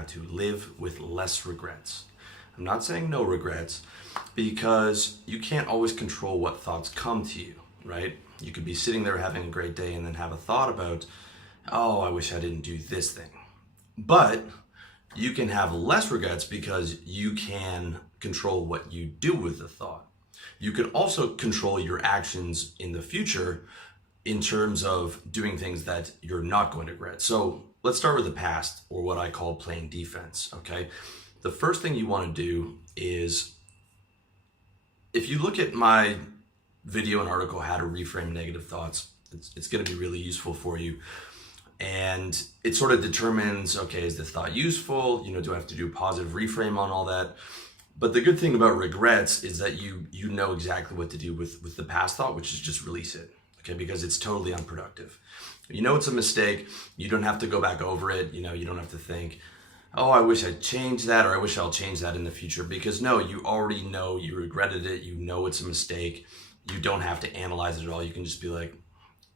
how to live with less regrets. I'm not saying no regrets, because you can't always control what thoughts come to you, right? You could be sitting there having a great day and then have a thought about, oh, I wish I didn't do this thing. But you can have less regrets because you can control what you do with the thought. You could also control your actions in the future in terms of doing things that you're not going to regret. So let's start with the past, or what I call playing defense, okay? The first thing you want to do is, if you look at my video and article, How to Reframe Negative Thoughts, it's going to be really useful for you. And it sort of determines, okay, is this thought useful? Do I have to do a positive reframe on all that? But the good thing about regrets is that you know exactly what to do with the past thought, which is just release it, okay? Because it's totally unproductive. It's a mistake. You don't have to go back over it. You don't have to think, oh, I wish I'd changed that, or I wish I'll change that in the future. Because no, you already know you regretted it. You know it's a mistake. You don't have to analyze it at all. You can just be like,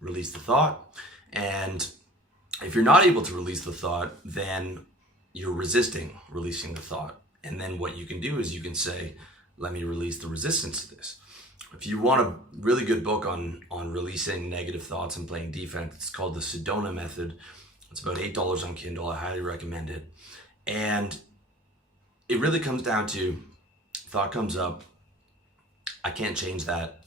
release the thought. And if you're not able to release the thought, then you're resisting releasing the thought. And then what you can do is you can say, let me release the resistance to this. If you want a really good book on releasing negative thoughts and playing defense, it's called the Sedona Method. It's about $8 on Kindle. I highly recommend it. And it really comes down to, thought comes up, I can't change that.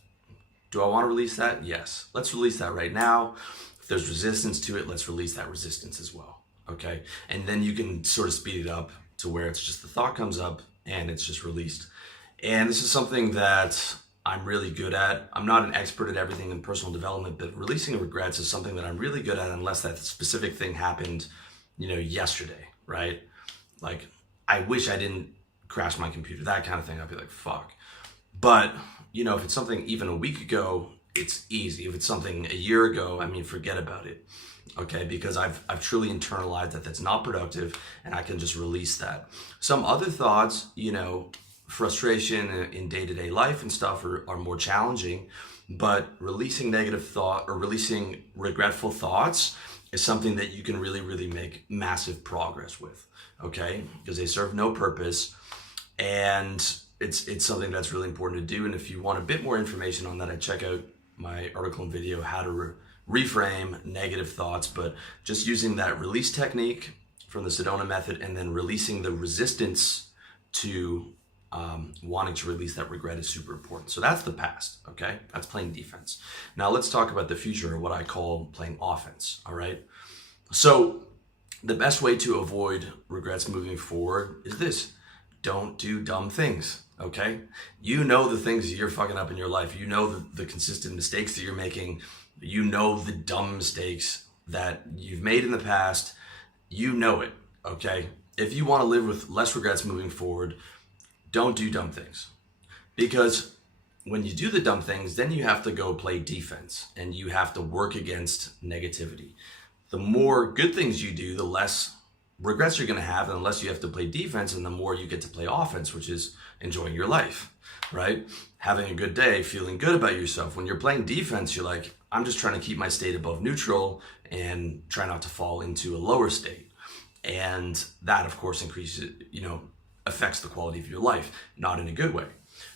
Do I want to release that? Yes. Let's release that right now. If there's resistance to it, let's release that resistance as well, okay? And then you can sort of speed it up to where it's just the thought comes up and it's just released. And this is something that I'm really good at. I'm not an expert at everything in personal development, but releasing regrets is something that I'm really good at, unless that specific thing happened, yesterday, right? Like, I wish I didn't crash my computer, that kind of thing. I'd be like, fuck. But, if it's something even a week ago, it's easy. If it's something a year ago, forget about it, okay? Because I've truly internalized that that's not productive, and I can just release that. Some other thoughts, frustration in day-to-day life and stuff are more challenging, but releasing negative thought or releasing regretful thoughts is something that you can really, really make massive progress with, okay? Because they serve no purpose, and it's something that's really important to do. And if you want a bit more information on that, I'd check out my article and video, How to Reframe Negative Thoughts. But just using that release technique from the Sedona Method, and then releasing the resistance to wanting to release that regret is super important. So that's the past, okay? That's playing defense. Now let's talk about the future, or what I call playing offense, all right? So the best way to avoid regrets moving forward is this: don't do dumb things, okay? The things that you're fucking up in your life. The consistent mistakes that you're making. The dumb mistakes that you've made in the past. It, okay? If you want to live with less regrets moving forward, don't do dumb things. Because when you do the dumb things, then you have to go play defense, and you have to work against negativity. The more good things you do, the less regrets you're going to have, and the less you have to play defense, and the more you get to play offense, which is enjoying your life, right? Having a good day, feeling good about yourself. When you're playing defense, you're like, I'm just trying to keep my state above neutral and try not to fall into a lower state. And that, of course, increases, affects the quality of your life, not in a good way.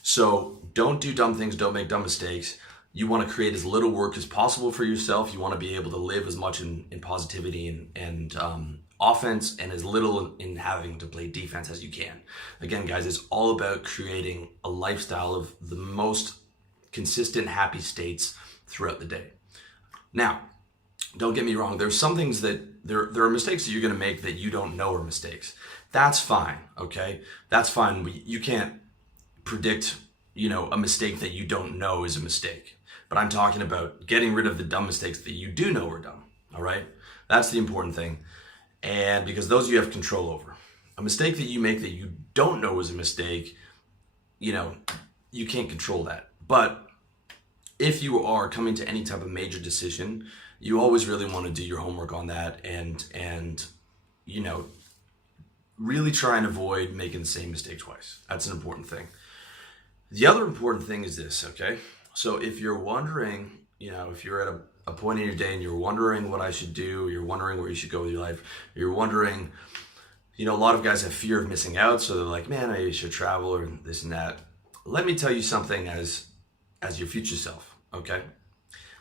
So don't do dumb things, don't make dumb mistakes. You want to create as little work as possible for yourself. You want to be able to live as much in positivity and offense, and as little in having to play defense as you can. Again, guys, it's all about creating a lifestyle of the most consistent, happy states throughout the day. Now, don't get me wrong. There's some things that there are mistakes that you're going to make that you don't know are mistakes. That's fine, okay? That's fine. You can't predict, a mistake that you don't know is a mistake. But I'm talking about getting rid of the dumb mistakes that you do know are dumb, all right? That's the important thing. And because those you have control over. A mistake that you make that you don't know is a mistake, you can't control that. But if you are coming to any type of major decision, you always really want to do your homework on that and really try and avoid making the same mistake twice. That's an important thing. The other important thing is this, okay? So if you're wondering, if you're at a point in your day and you're wondering what I should do, you're wondering where you should go with your life, you're wondering, You know, a lot of guys have fear of missing out, so they're like, man, I should travel or this and that. Let me tell you something as your future self, okay?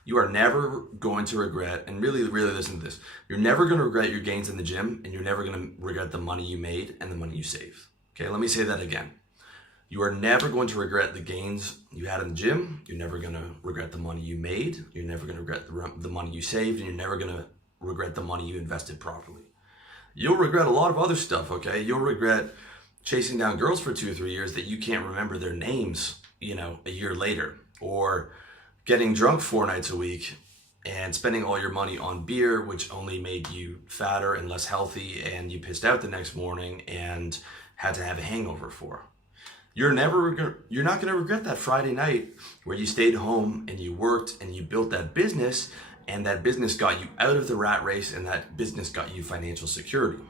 You are never going to regret, and really, really listen to this. You're never going to regret your gains in the gym, and you're never going to regret the money you made and the money you saved. Okay, let me say that again. You are never going to regret the gains you had in the gym. You're never going to regret the money you made. You're never going to regret the money you saved, and you're never going to regret the money you invested properly. You'll regret a lot of other stuff, okay? You'll regret chasing down girls for 2 or 3 years that you can't remember their names, you know, a year later, or getting drunk 4 nights a week and spending all your money on beer, which only made you fatter and less healthy, and you pissed out the next morning and had to have a hangover for. You're not going to regret that Friday night where you stayed home and you worked and you built that business, and that business got you out of the rat race, and that business got you financial security.